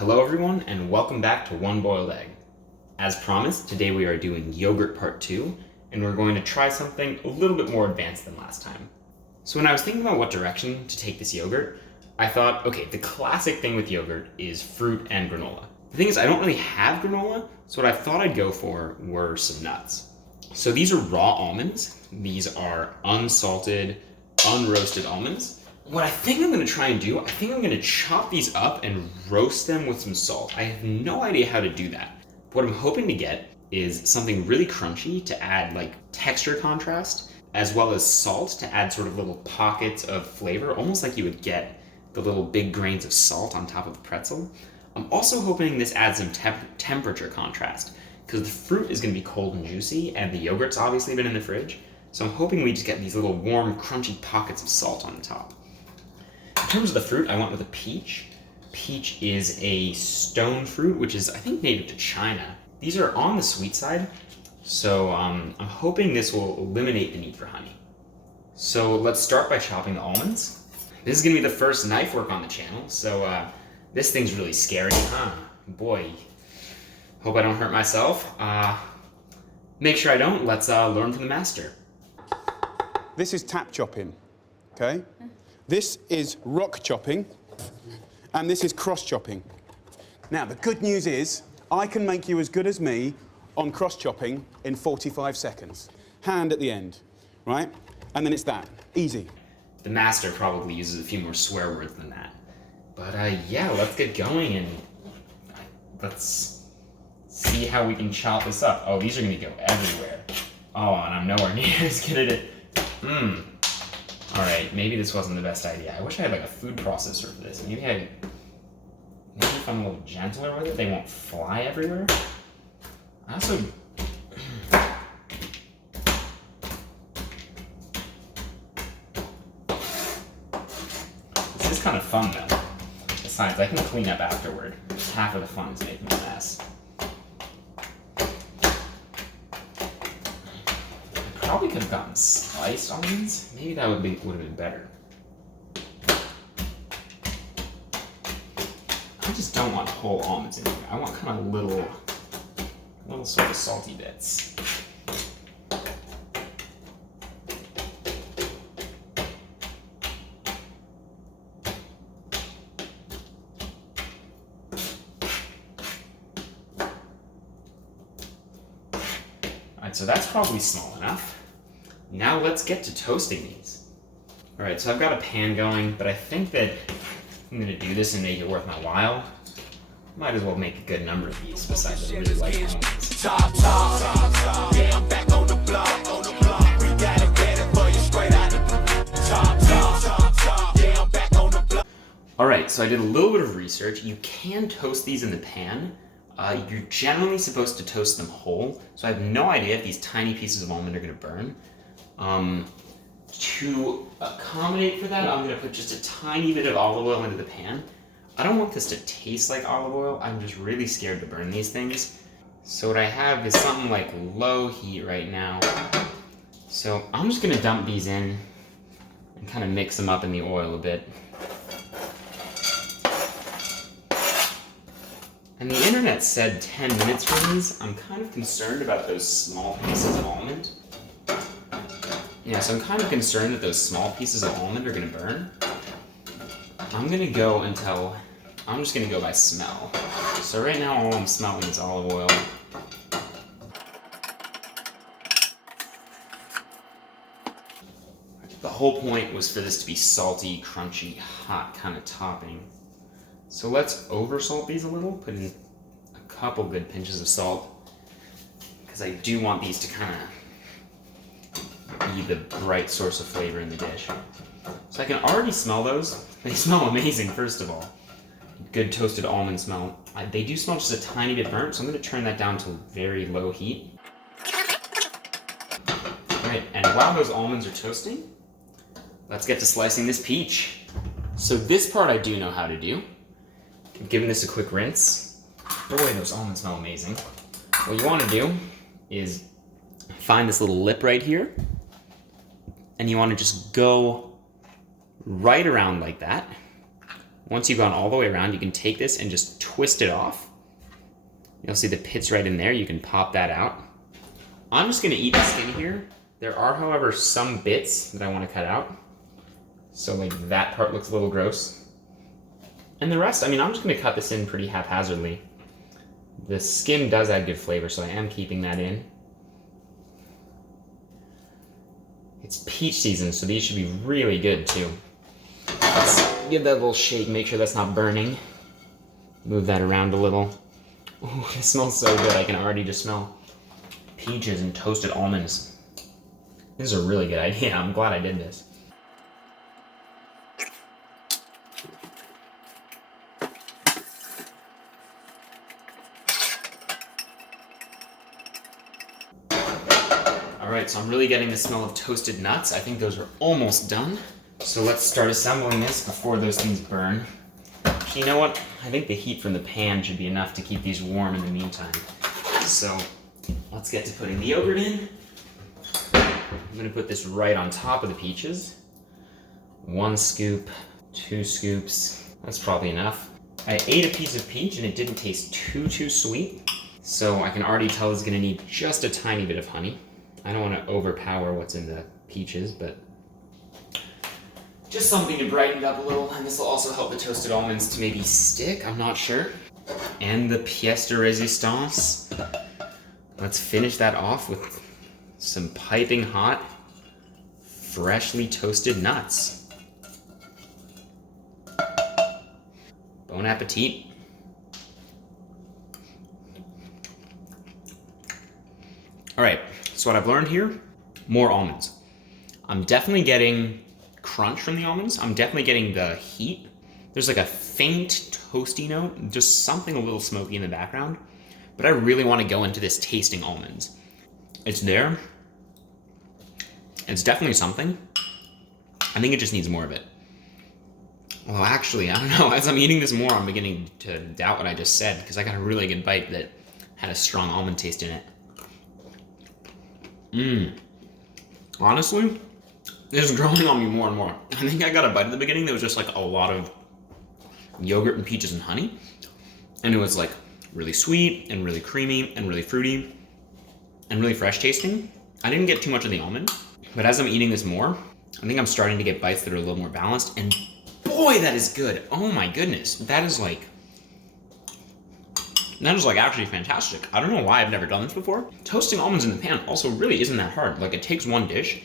Hello everyone, and welcome back to One Boiled Egg. As promised, today we are doing yogurt part 2, and we're going to try something a little bit more advanced than last time. So when I was thinking about what direction to take this yogurt, I thought, okay, the classic thing with yogurt is fruit and granola. The thing is, I don't really have granola, so what I thought I'd go for were some nuts. So these are raw almonds. These are unsalted, unroasted almonds. What I think I'm going to try and do, I think I'm going to chop these up and roast them with some salt. I have no idea how to do that. What I'm hoping to get is something really crunchy to add like texture contrast, as well as salt to add sort of little pockets of flavor, almost like you would get the little big grains of salt on top of the pretzel. I'm also hoping this adds some temperature contrast, because the fruit is going to be cold and juicy, and the yogurt's obviously been in the fridge, so I'm hoping we just get these little warm, crunchy pockets of salt on the top. In terms of the fruit, I went with a peach. Peach is a stone fruit, which is, I think, native to China. These are on the sweet side, so I'm hoping this will eliminate the need for honey. So let's start by chopping the almonds. This is going to be the first knife work on the channel, so this thing's really scary. Boy, hope I don't hurt myself. Make sure I don't. Let's learn from the master. This is tap chopping, okay? This is rock chopping, and this is cross chopping. Now, the good news is, I can make you as good as me on cross chopping in 45 seconds. Hand at the end, right? And then it's that, easy. The master probably uses a few more swear words than that. But yeah, let's get going and let's see how we can chop this up. Oh, these are gonna go everywhere. Oh, and I'm nowhere near as good at it. Alright, maybe this wasn't the best idea. I wish I had like a food processor for this. Maybe if I'm a little gentler with it, they won't fly everywhere. I also... This is kind of fun though. Besides, I can clean up afterward. Half of the fun is making a mess. Probably could have gotten sliced almonds. Maybe that would have been better. I just don't want whole almonds in here. I want kind of little sort of salty bits. Alright, so that's probably small enough. Now let's get to toasting these. Alright, so I've got a pan going, but I think that I'm going to do this and make it worth my while. Might as well make a good number of these, besides I really like almonds. Yeah, I'm back on the block. We gotta get it for you straight out the yeah, I'm back on the block. Alright, so I did a little bit of research. You can toast these in the pan. You're generally supposed to toast them whole, so I have no idea if these tiny pieces of almond are going to burn. To accommodate for that, I'm going to put just a tiny bit of olive oil into the pan. I don't want this to taste like olive oil, I'm just really scared to burn these things. So what I have is something like low heat right now. So I'm just going to dump these in and kind of mix them up in the oil a bit. And the internet said 10 minutes for these. I'm kind of concerned about those small pieces of almond. Yeah, so I'm kind of concerned that those small pieces of almond are going to burn. I'm just going to go by smell. So right now all I'm smelling is olive oil. The whole point was for this to be salty, crunchy, hot kind of topping. So let's oversalt these a little, put in a couple good pinches of salt, because I do want these to kind of be the bright source of flavor in the dish. So I can already smell those. They smell amazing, first of all. Good toasted almond smell. They do smell just a tiny bit burnt, so I'm going to turn that down to very low heat. Alright, and while those almonds are toasting, let's get to slicing this peach. So this part I do know how to do. Giving this a quick rinse. Boy, those almonds smell amazing. What you want to do is find this little lip right here, and you want to just go right around like that. Once you've gone all the way around, you can take this and just twist it off. You'll see the pits right in there. You can pop that out. I'm just gonna eat the skin here. There are, however, some bits that I wanna cut out. So like that part looks a little gross. And the rest, I mean, I'm just gonna cut this in pretty haphazardly. The skin does add good flavor, so I am keeping that in. It's peach season, so these should be really good too. Let's give that a little shake, make sure that's not burning. Move that around a little. Ooh, it smells so good. I can already just smell peaches and toasted almonds. This is a really good idea. I'm glad I did this. All right, so I'm really getting the smell of toasted nuts. I think those are almost done. So let's start assembling this before those things burn. You know what? I think the heat from the pan should be enough to keep these warm in the meantime. So let's get to putting the yogurt in. I'm gonna put this right on top of the peaches. 1 scoop, 2 scoops. That's probably enough. I ate a piece of peach and it didn't taste too sweet. So I can already tell it's gonna need just a tiny bit of honey. I don't wanna overpower what's in the peaches, but just something to brighten it up a little, and this will also help the toasted almonds to maybe stick, I'm not sure. And the pièce de résistance. Let's finish that off with some piping hot, freshly toasted nuts. Bon appetit. All right, so what I've learned here, more almonds. I'm definitely getting crunch from the almonds. I'm definitely getting the heat. There's like a faint toasty note, just something a little smoky in the background. But I really want to go into this tasting almonds. It's there. It's definitely something. I think it just needs more of it. Well, actually, I don't know. As I'm eating this more, I'm beginning to doubt what I just said because I got a really good bite that had a strong almond taste in it. Honestly, this is growing on me more and more. I think I got a bite at the beginning that was just like a lot of yogurt and peaches and honey. And it was like really sweet and really creamy and really fruity and really fresh tasting. I didn't get too much of the almond, but as I'm eating this more, I think I'm starting to get bites that are a little more balanced. And boy, that is good. Oh my goodness. That is like actually fantastic. I don't know why I've never done this before. Toasting almonds in the pan also really isn't that hard. Like it takes one dish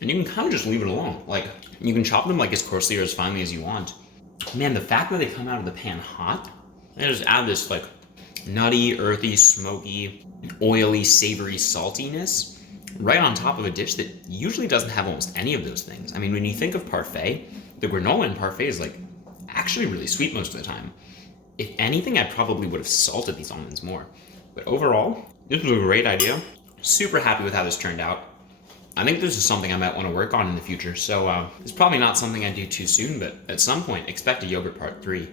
and you can kind of just leave it alone. Like you can chop them like as coarsely or as finely as you want. Man, the fact that they come out of the pan hot, they just add this like nutty, earthy, smoky, oily, savory saltiness right on top of a dish that usually doesn't have almost any of those things. I mean, when you think of parfait, the granola in parfait is like actually really sweet most of the time. If anything, I probably would have salted these almonds more. But overall, this was a great idea. Super happy with how this turned out. I think this is something I might want to work on in the future. So it's probably not something I do too soon, but at some point, expect a yogurt part 3.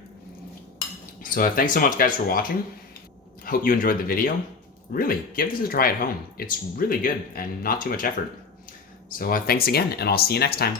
So thanks so much guys for watching. Hope you enjoyed the video. Really, give this a try at home. It's really good and not too much effort. So thanks again, and I'll see you next time.